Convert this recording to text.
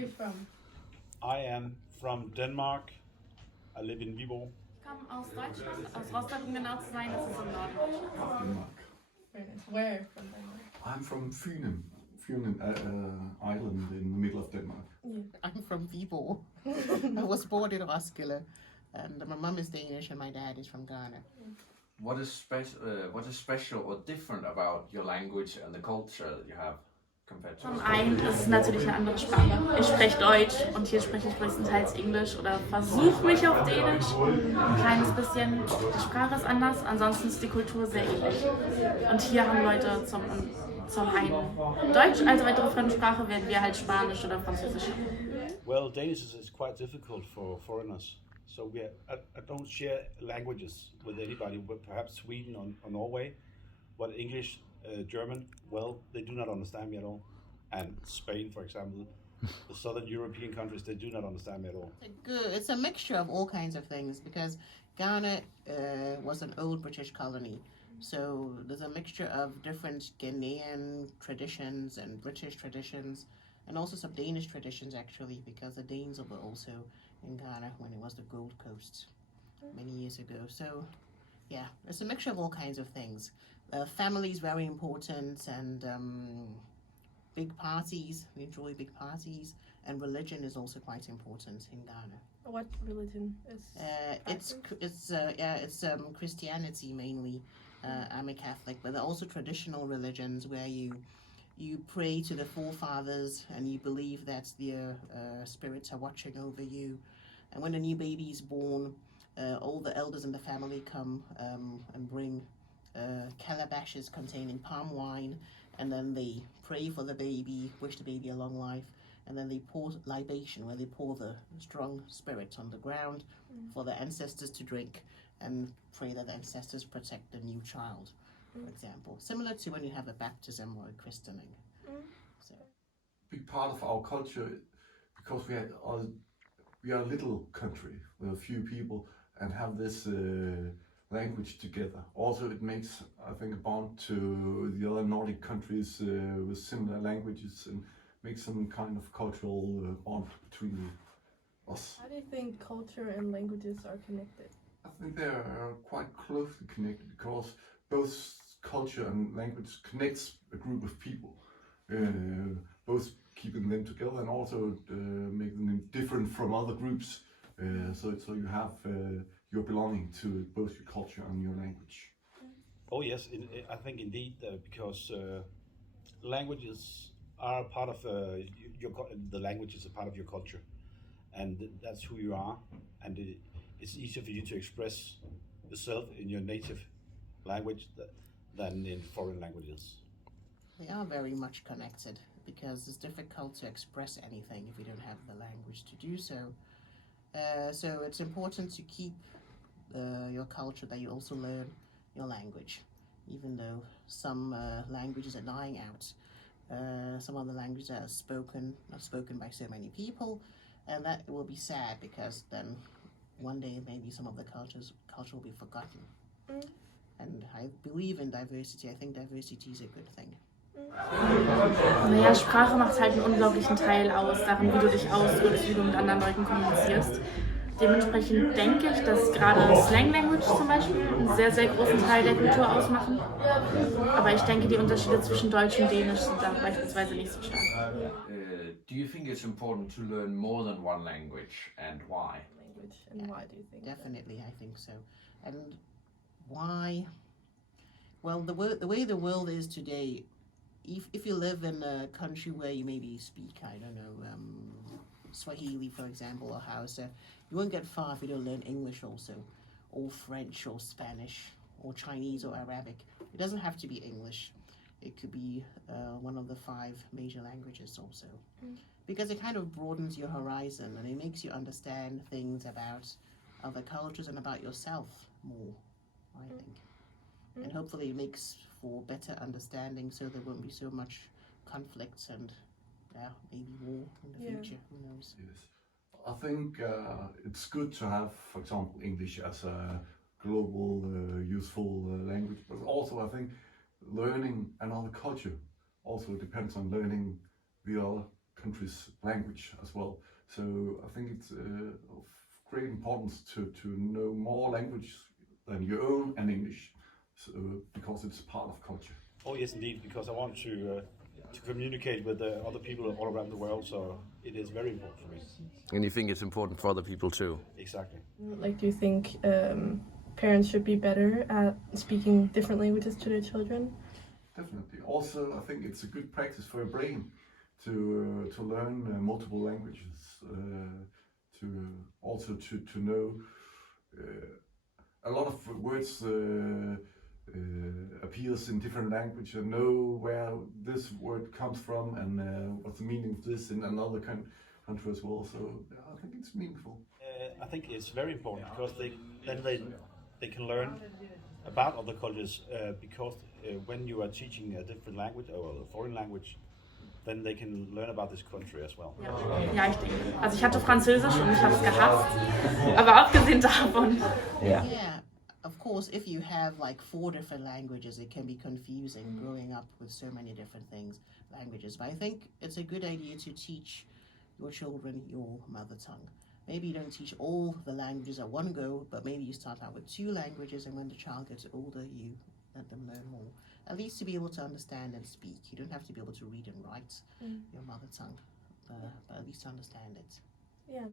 are you from? I am from Denmark. I live in Viborg. Ich komme aus Deutschland, aus Rostock, um genau zu sein, das ist im Norden Deutschlands. Denmark. Very nice. Where from Denmark? I'm from Funen, island in the middle of Denmark. I'm from Viborg. I was born in Roskilde, and my mum is Danish and my dad is from Ghana. What is special or different about your language and the culture that you have compared to? Zum einen ist es natürlich eine andere Sprache. Ich spreche Deutsch und hier spreche ich größtenteils Englisch oder versuche mich auf Dänisch. Ein kleines bisschen. Die Sprache ist anders, ansonsten ist die Kultur sehr ähnlich. Und hier haben Leute zum einen Deutsch als weitere Fremdsprache, während wir halt Spanisch oder Französisch haben. Well, Danish is quite difficult for foreigners. So I don't share languages with anybody, but perhaps Sweden or Norway. But English, German, well, they do not understand me at all. And Spain, for example, the southern European countries, they do not understand me at all. It's a mixture of all kinds of things because Ghana was an old British colony. So there's a mixture of different Ghanaian traditions and British traditions and also some Danish traditions actually because the Danes were also in Ghana when it was the Gold Coast many years ago. So yeah, it's a mixture of all kinds of things. Family is very important and big parties, we enjoy big parties, and religion is also quite important in Ghana. What religion is? It's Christianity mainly. I'm a Catholic, but there are also traditional religions where you pray to the forefathers and you believe that their spirits are watching over you. And when a new baby is born, all the elders in the family come and bring calabashes containing palm wine, and then they pray for the baby, wish the baby a long life, and then they pour libation where they pour the strong spirit on the ground for the ancestors to drink and pray that the ancestors protect the new child, for example. Similar to when you have a baptism or a christening. So. Big part of our culture, because we are a little country with a few people and have this language together. Also, it makes, I think, a bond to the other Nordic countries with similar languages and makes some kind of cultural bond between us. How do you think culture and languages are connected? I think they are quite closely connected because both culture and language connects a group of people, both keeping them together and also making them different from other groups. So you have your belonging to both your culture and your language. Oh yes, I think indeed, because languages are part of the language is a part of your culture, and that's who you are, and it's easier for you to express yourself in your native language than in foreign languages. They are very much connected because it's difficult to express anything if you don't have the language to do so. So it's important to keep your culture, that you also learn your language, even though some languages are dying out. Some of the languages are not spoken by so many people, and that will be sad because then one day maybe some of the culture will be forgotten. And I believe in diversity. I think diversity is a good thing. Naja, Sprache macht halt einen unglaublichen Teil aus, darin, wie du dich ausdrückst, wie du mit anderen Leuten kommunizierst. Dementsprechend denke ich, dass gerade Slang Language zum Beispiel einen sehr, sehr großen Teil der Kultur ausmachen. Aber ich denke, die Unterschiede zwischen Deutsch und Dänisch sind da beispielsweise nicht so stark. Do you think it's important to learn more than one language, and why? And why do you think? Definitely, I think so. And why? Well, the way the world is today, if you live in a country where you maybe speak, I don't know, Swahili, for example, or Hausa, you won't get far if you don't learn English also, or French, or Spanish, or Chinese, or Arabic. It doesn't have to be English. It could be one of the 5 major languages also. Because it kind of broadens your horizon and it makes you understand things about other cultures and about yourself more, I think. And hopefully it makes for better understanding so there won't be so much conflicts and maybe war in the future, who knows. Yes. I think it's good to have, for example, English as a global useful language, but also I think learning another culture also depends on learning the other country's language as well. So I think it's of great importance to know more language than your own and English, so, because it's part of culture. Oh yes, indeed, because I want to communicate with other people all around the world, so it is very important for me. And you think it's important for other people too? Exactly. Like, do you think parents should be better at speaking different languages to their children? Definitely. Also, I think it's a good practice for your brain to learn multiple languages. To know a lot of words appears in different language, and know where this word comes from and what's the meaning of this in another country as well. So I think it's meaningful. I think it's very important because they can learn about other cultures because when you are teaching a different language or a foreign language, then they can learn about this country as well. Ja, ich denke. Also ich hatte Französisch und ich habe es gehasst. Aber abgesehen davon. Yeah, of course, if you have like 4 different languages, it can be confusing growing up with so many different languages. But I think it's a good idea to teach your children your mother tongue. Maybe you don't teach all the languages at one go, but maybe you start out with 2 languages, and when the child gets older, you let them learn more. At least to be able to understand and speak. You don't have to be able to read and write your mother tongue, but at least to understand it. Yeah.